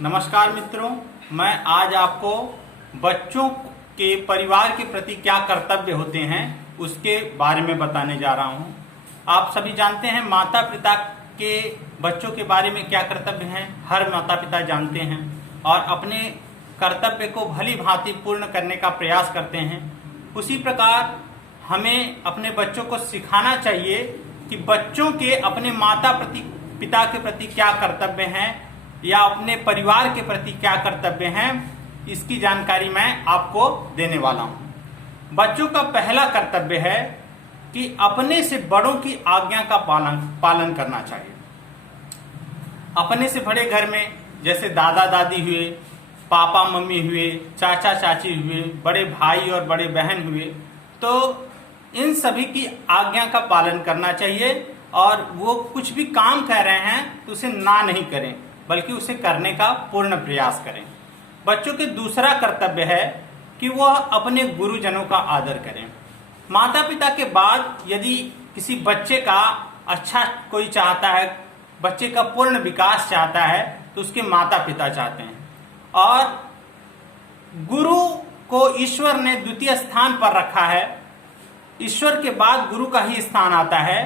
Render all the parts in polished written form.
नमस्कार मित्रों, मैं आज आपको बच्चों के परिवार के प्रति क्या कर्तव्य होते हैं उसके बारे में बताने जा रहा हूं। आप सभी जानते हैं माता पिता के बच्चों के बारे में क्या कर्तव्य हैं। हर माता पिता जानते हैं और अपने कर्तव्य को भली भांति पूर्ण करने का प्रयास करते हैं। उसी प्रकार हमें अपने बच्चों को सिखाना चाहिए कि बच्चों के अपने माता पिता के प्रति क्या कर्तव्य हैं या अपने परिवार के प्रति क्या कर्तव्य हैं, इसकी जानकारी मैं आपको देने वाला हूं। बच्चों का पहला कर्तव्य है कि अपने से बड़ों की आज्ञा का पालन करना चाहिए। अपने से बड़े घर में जैसे दादा दादी हुए, पापा मम्मी हुए, चाचा चाची हुए, बड़े भाई और बड़े बहन हुए, तो इन सभी की आज्ञा का पालन करना चाहिए और वो कुछ भी काम कर रहे हैं तो उसे ना नहीं करें, बल्कि उसे करने का पूर्ण प्रयास करें। बच्चों के दूसरा कर्तव्य है कि वह अपने गुरुजनों का आदर करें। माता पिता के बाद यदि किसी बच्चे का अच्छा कोई चाहता है, बच्चे का पूर्ण विकास चाहता है, तो उसके माता पिता चाहते हैं। और गुरु को ईश्वर ने द्वितीय स्थान पर रखा है। ईश्वर के बाद गुरु का ही स्थान आता है,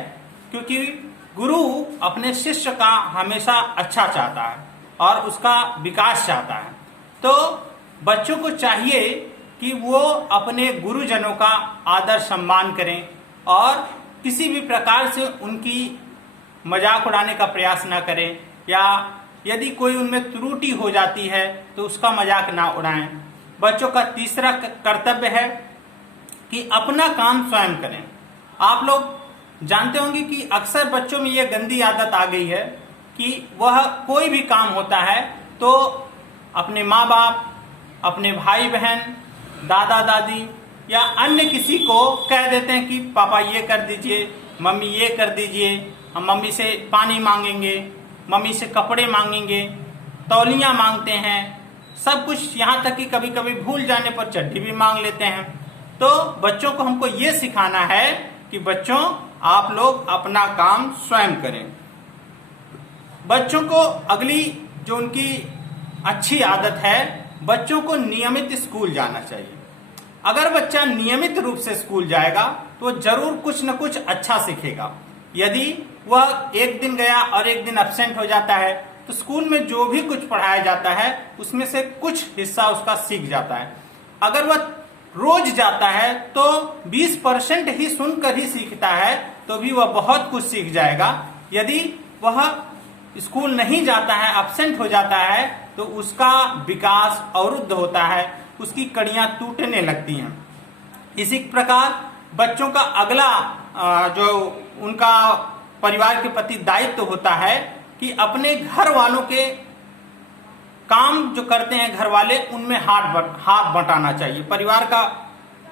क्योंकि गुरु अपने शिष्य का हमेशा अच्छा चाहता है और उसका विकास चाहता है। तो बच्चों को चाहिए कि वो अपने गुरुजनों का आदर सम्मान करें और किसी भी प्रकार से उनकी मजाक उड़ाने का प्रयास ना करें, या यदि कोई उनमें त्रुटि हो जाती है तो उसका मजाक ना उड़ाएं। बच्चों का तीसरा कर्तव्य है कि अपना काम स्वयं करें। आप लोग जानते होंगे कि अक्सर बच्चों में यह गंदी आदत आ गई है कि वह कोई भी काम होता है तो अपने माँ बाप, अपने भाई बहन, दादा दादी या अन्य किसी को कह देते हैं कि पापा ये कर दीजिए, मम्मी ये कर दीजिए। हम मम्मी से पानी मांगेंगे, मम्मी से कपड़े मांगेंगे, तौलियाँ मांगते हैं, सब कुछ, यहाँ तक कि कभी कभी भूल जाने पर चड्डी भी मांग लेते हैं। तो बच्चों को हमको ये सिखाना है कि बच्चों, आप लोग अपना काम स्वयं करें। बच्चों को अगली जो उनकी अच्छी आदत है, बच्चों को नियमित स्कूल जाना चाहिए। अगर बच्चा नियमित रूप से स्कूल जाएगा तो जरूर कुछ न कुछ अच्छा सीखेगा। यदि वह एक दिन गया और एक दिन एब्सेंट हो जाता है तो स्कूल में जो भी कुछ पढ़ाया जाता है उसमें से कुछ हिस्सा उसका सीख जाता है। अगर वह रोज जाता है तो 20% ही सुनकर ही सीखता है, तो भी वह बहुत कुछ सीख जाएगा। यदि वह स्कूल नहीं जाता है, एब्सेंट हो जाता है, तो उसका विकास अवरुद्ध होता है, उसकी कड़ियां टूटने लगती हैं। इसी प्रकार बच्चों का अगला जो उनका परिवार के प्रति दायित्व होता है कि अपने घर वालों के काम जो करते हैं घर वाले, उनमें हाथ बटाना चाहिए। परिवार का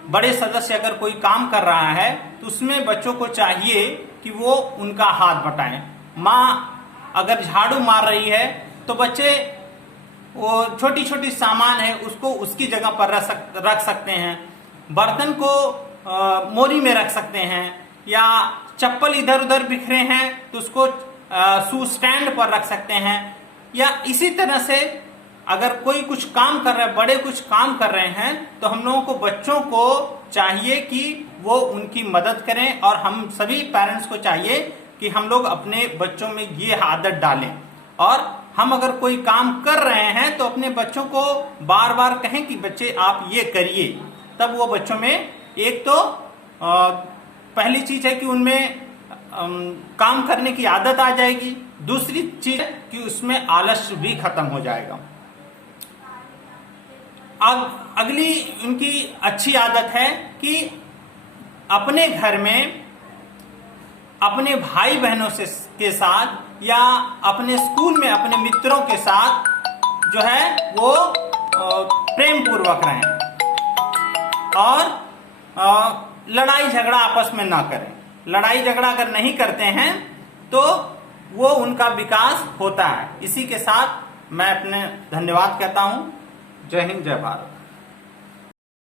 बड़े सदस्य अगर कोई काम कर रहा है तो उसमें बच्चों को चाहिए कि वो उनका हाथ बटाएं। माँ अगर झाड़ू मार रही है तो बच्चे वो छोटी छोटी सामान है उसको उसकी जगह पर रख सकते हैं, बर्तन को मोरी में रख सकते हैं, या चप्पल इधर उधर बिखरे हैं तो उसको शू स्टैंड पर रख सकते हैं। या इसी तरह से अगर कोई कुछ काम कर रहा है, बड़े कुछ काम कर रहे हैं, तो हम लोगों को बच्चों को चाहिए कि वो उनकी मदद करें। और हम सभी पेरेंट्स को चाहिए कि हम लोग अपने बच्चों में ये आदत डालें। और हम अगर कोई काम कर रहे हैं तो अपने बच्चों को बार बार कहें कि बच्चे आप ये करिए, तब वो बच्चों में एक तो पहली चीज है कि उनमें काम करने की आदत आ जाएगी। दूसरी चीज कि उसमें आलस्य भी खत्म हो जाएगा। अब अगली उनकी अच्छी आदत है कि अपने घर में अपने भाई बहनों के साथ या अपने स्कूल में अपने मित्रों के साथ जो है वो प्रेम पूर्वक रहें और लड़ाई झगड़ा आपस में ना करें। लड़ाई झगड़ा अगर नहीं करते हैं तो वो उनका विकास होता है। इसी के साथ मैं अपने धन्यवाद कहता हूं। जय हिंद, जय भारत।